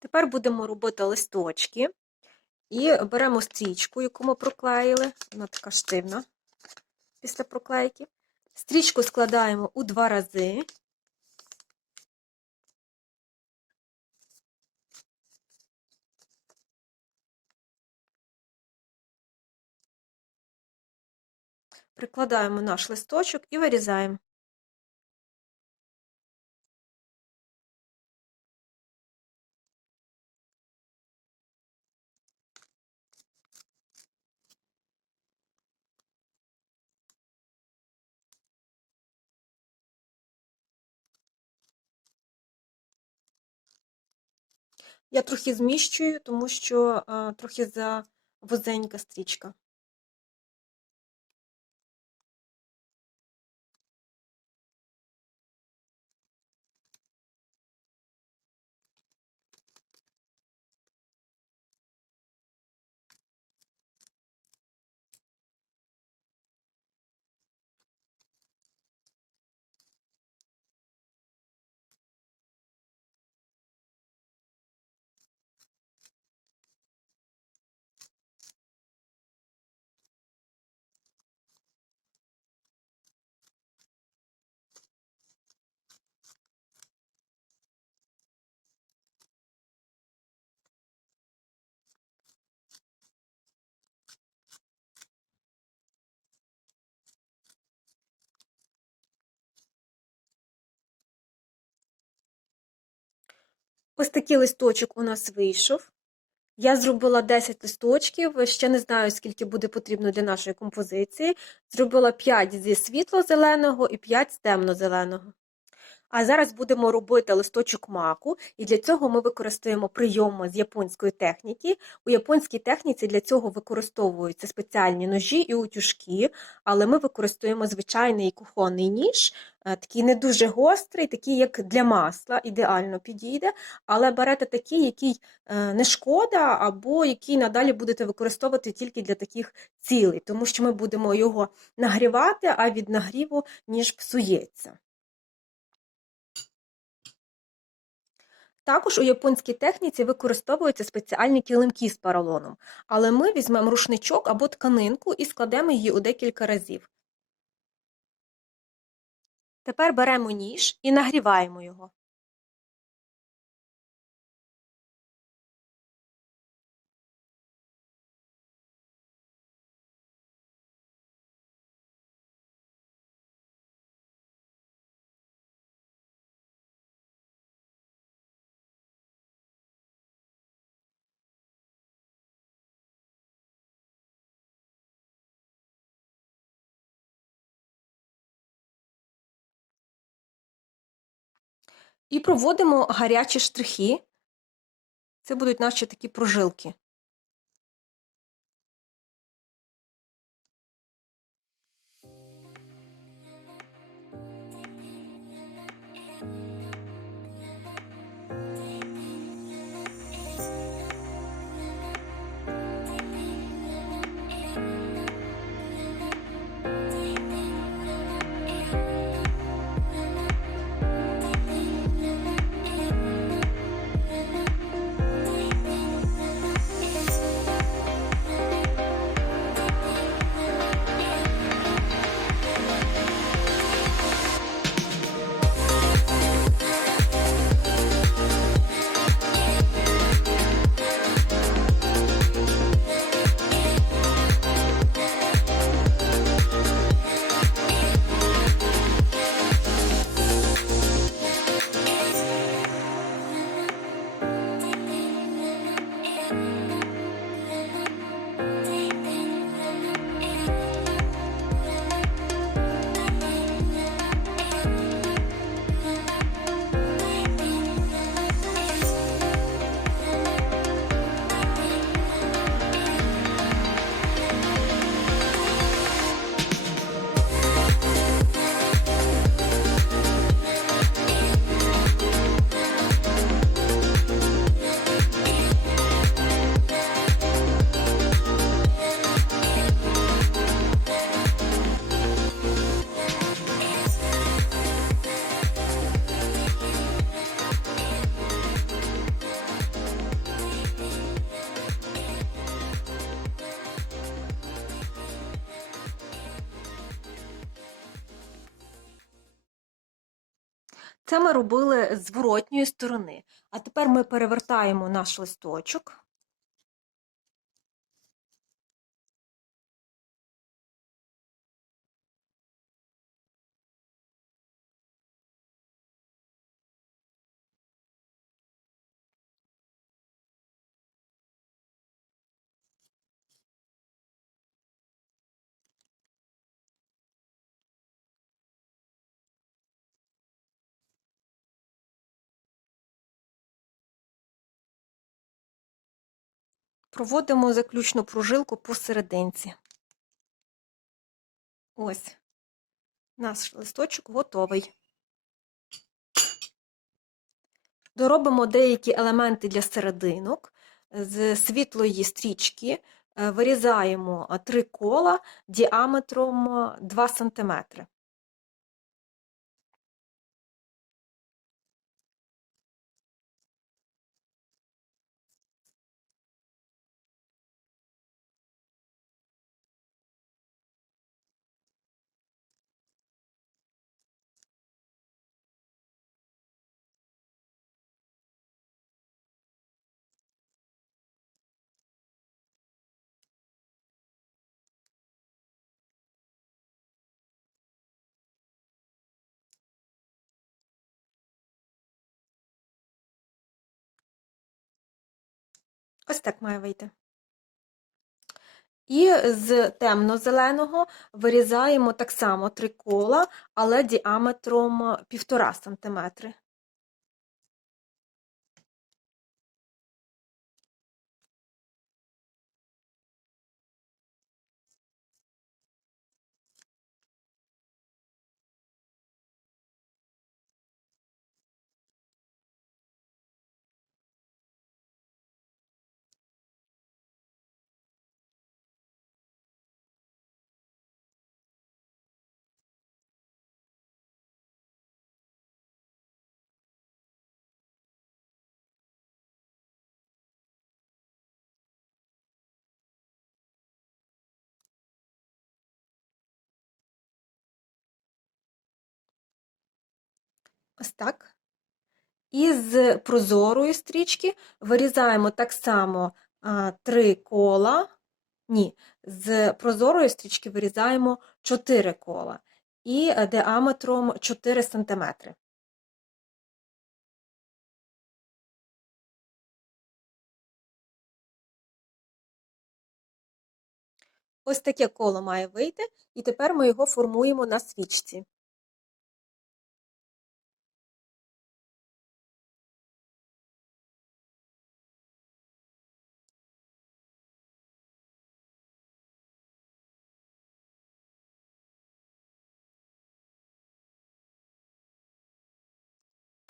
Тепер будемо робити листочки і беремо стрічку, яку ми проклеїли. Вона така штивна після проклейки. Стрічку складаємо у два рази. Прикладаємо наш листочок і вирізаємо. Я трохи зміщую, тому що а, трохи завузенька стрічка. Ось такий листочок у нас вийшов. Я зробила 10 листочків, ще не знаю, скільки буде потрібно для нашої композиції. Зробила 5 зі світло-зеленого і 5 з темно-зеленого. А зараз будемо робити листочок маку, і для цього ми використаємо прийоми з японської техніки. У японській техніці для цього використовуються спеціальні ножі і утюжки, але ми використовуємо звичайний кухонний ніж, е, такий не дуже гострий, такий, як для масла, ідеально підійде, але берете такий, який е, не шкода, або який надалі будете використовувати тільки для таких цілей, тому що ми будемо його нагрівати, а від нагріву ніж псується. Також у японській техніці використовуються спеціальні килимки з поролоном, але ми візьмемо рушничок або тканинку і складемо її у декілька разів. Тепер беремо ніж і нагріваємо його. І проводимо гарячі штрихи. Це будуть наші такі прожилки. Це ми робили зворотньої сторони. А тепер ми перевертаємо наш листочок. Проводимо заключну прожилку посерединці. Ось наш листочок готовий. Доробимо деякі елементи для серединок. З світлої стрічки е, вирізаємо е, три кола діаметром е, 2 см. Ось так має вийти. І з темно-зеленого вирізаємо так само три кола, але діаметром 1,5 см. Ось так. І з прозорої стрічки вирізаємо так само три кола. Ні, з прозорої стрічки вирізаємо 4 кола і е, діаметром 4 см. Ось таке коло має вийти, і тепер ми його формуємо на свічці.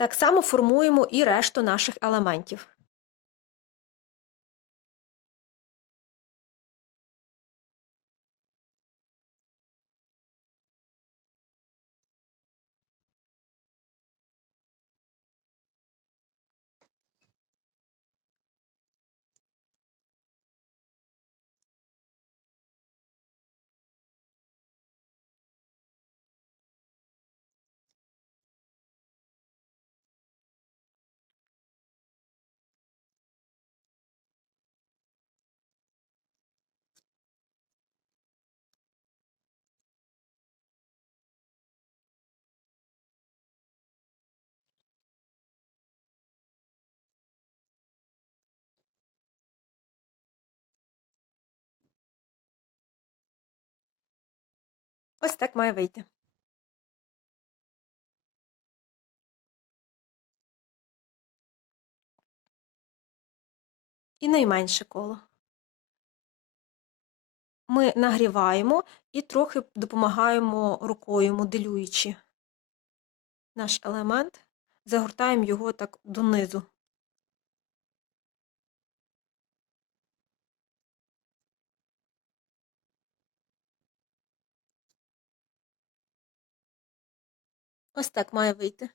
Так само формуємо і решту наших елементів. Ось так має вийти. І найменше коло. Ми нагріваємо і трохи допомагаємо рукою, моделюючи наш елемент, загортаємо його так донизу. Ось так має вийти.